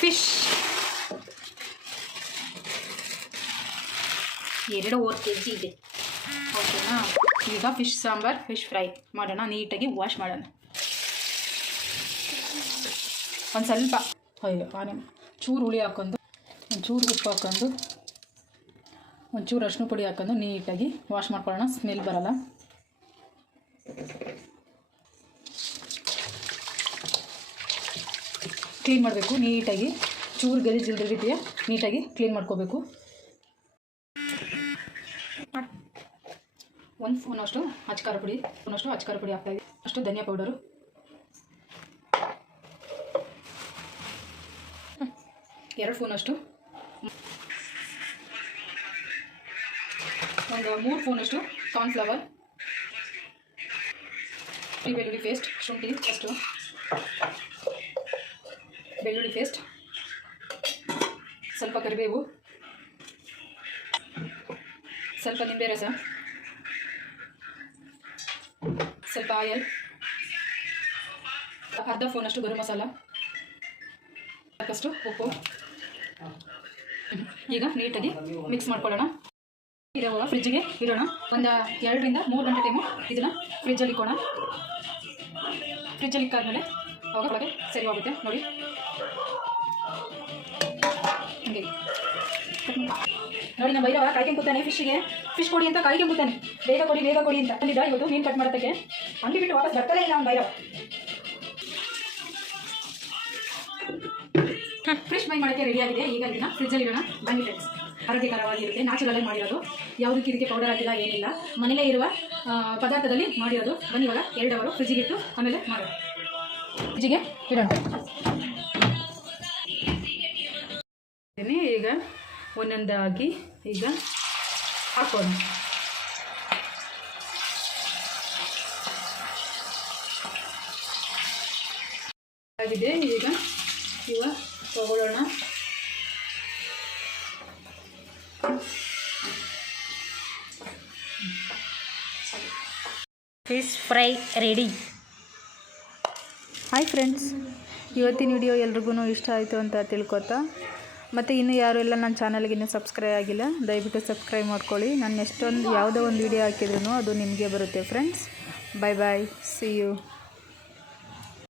Fish 2 kg ಇದೆ. ಓಕೆನಾ? ಈಗ ಫಿಶ್ ಸಾಂಬಾರ್, ಫಿಶ್ ಫ್ರೈ ಮಾಡೋಣ. ನೀಟಾಗಿ ವಾಶ್ ಮಾಡೋಣ. ಒಂದು ಸ್ವಲ್ಪ ಚೂರು ಹುಳಿ ಹಾಕ್ಕೊಂಡು, ಒಂಚೂರು ಉಪ್ಪು ಹಾಕ್ಕೊಂಡು, ಒಂಚೂರು ಅರಿಶಿನ ಪುಡಿ ಹಾಕ್ಕೊಂಡು ನೀಟಾಗಿ ವಾಶ್ ಮಾಡ್ಕೊಳ್ಳೋಣ. ಸ್ಮೆಲ್ ಬರಲ್ಲ. ಕ್ಲೀನ್ ಮಾಡಬೇಕು ನೀಟಾಗಿ. ಚೂರು ಗಲೀಜಿಲ್ದಿದೆಯಾ ನೀಟಾಗಿ ಕ್ಲೀನ್ ಮಾಡ್ಕೋಬೇಕು. 1 ಸ್ಪೂನಷ್ಟು ಅಚ್ಕಾರ ಪುಡಿ, ಹಾಕ್ತಾಯಿದ್ವಿ. ಅಷ್ಟು ಧನಿಯಾ ಪೌಡರು, 2 ಸ್ಪೂನಷ್ಟು, 3 ಸ್ಪೂನಷ್ಟು ಕಾರ್ನ್ಫ್ಲವರ್, ಬೆಳ್ಳುಳ್ಳಿ ಪೇಸ್ಟ್, ಶುಂಠಿ ಅಷ್ಟು, ಬೆಳ್ಳುಳ್ಳಿ ಪೇಸ್ಟ್, ಸ್ವಲ್ಪ ಕರಿಬೇವು, ಸ್ವಲ್ಪ ನಿಂಬೆ ರಸ, ಸ್ವಲ್ಪ ಆಯಿಲ್, ಅರ್ಧ ಸ್ಪೂನಷ್ಟು ಗರಂ ಮಸಾಲ, ಸಾಕಷ್ಟು ಉಪ್ಪು. ಈಗ ನೀಟಾಗಿ ಮಿಕ್ಸ್ ಮಾಡ್ಕೊಳ್ಳೋಣ. ಇರುವ ಫ್ರಿಜ್ಜಿಗೆ ಇಡೋಣ. ಒಂದು 2 ರಿಂದ 3 ಗಂಟೆ ಟೈಮು ಇದನ್ನು ಫ್ರಿಜ್ಜಲ್ಲಿ ಇಕ್ಕೋಣ. ಫ್ರಿಜ್ಜಲ್ಲಿ ಇಕ್ಕಾದ್ಮೇಲೆ ಅವಾಗ ಒಳಗೆ ಸರಿ ಹೋಗುತ್ತೆ ನೋಡಿ. ಹಂಗೆ ನೋಡಿ, ನಮ್ಮ ಭೈರವ ಕಾಯ್ಕೊಂಡು ಕೂತಾನೆ. ಫಿಶ್ ಕೊಡಿ ಅಂತ ಕಾಯ್ಕೊಂಡು ಕೂತಾನೆ. ಬೇಗ ಕೊಡಿ ಅಂತ ಅಂದಿದ್ದ. ಇವತ್ತು ಮೀನು ಕಟ್ ಮಾಡೋದಕ್ಕೆ ಅಂಗಡಿ ಬಿಟ್ಟು ವಾಪಸ್ ಬರ್ತಾನೆ ಇಲ್ಲ ನಮ್ಮ ಭೈರವ. ಫ್ರೆಶ್ ಫ್ರೈ ಮಾಡೋಕ್ಕೆ ರೆಡಿಯಾಗಿದೆ. ಈಗ ಇದನ್ನು ಫ್ರಿಜ್ಜಲ್ಲಿ ಇಡೋಣ. ಬನ್ನಿ ಫ್ರೆಂಡ್ಸ್, ಆರೋಗ್ಯಕರವಾಗಿರುತ್ತೆ. ನ್ಯಾಚುರಲಾಗಿ ಮಾಡಿರೋದು, ಯಾವುದಕ್ಕೆ ಇದಕ್ಕೆ ಪೌಡರ್ ಆಗಿಲ್ಲ, ಏನಿಲ್ಲ, ಮನೇಲೇ ಇರುವ ಪದಾರ್ಥದಲ್ಲಿ ಮಾಡಿರೋದು. ಬನ್ನಿ ಇವಾಗ 2 ಅವರು ಫ್ರಿಜ್ಜಿಗೆ ಇಟ್ಟು ಆಮೇಲೆ ಮಾಡೋಣ. ಫ್ರಿಜ್ಜಿಗೆ ಇಡೋಣ. ಈಗ ಒಂದೊಂದಾಗಿ ಈಗ ಹಾಕೋಣ. ಆಗಿದೆ. ಈಗ ತಗೊಳ್ಳೋಣ. Fish fry ready. Hi friends, ಇವತ್ತಿನ ವಿಡಿಯೋ ಎಲ್ರಿಗೂ ಇಷ್ಟ ಆಯಿತು ಅಂತ ತಿಳ್ಕೊತಾ, ಮತ್ತು ಇನ್ನೂ ಯಾರು ಎಲ್ಲ ನನ್ನ ಚಾನಲ್ಗೆ ಇನ್ನೂ ಸಬ್ಸ್ಕ್ರೈಬ್ ಆಗಿಲ್ಲ, ದಯವಿಟ್ಟು ಸಬ್ಸ್ಕ್ರೈಬ್ ಮಾಡ್ಕೊಳ್ಳಿ. ನಾನು ಯಾವುದೋ ಒಂದು ವಿಡಿಯೋ ಹಾಕಿದ್ರೂ ಅದು ನಿಮಗೆ ಬರುತ್ತೆ friends. Bye bye, see you.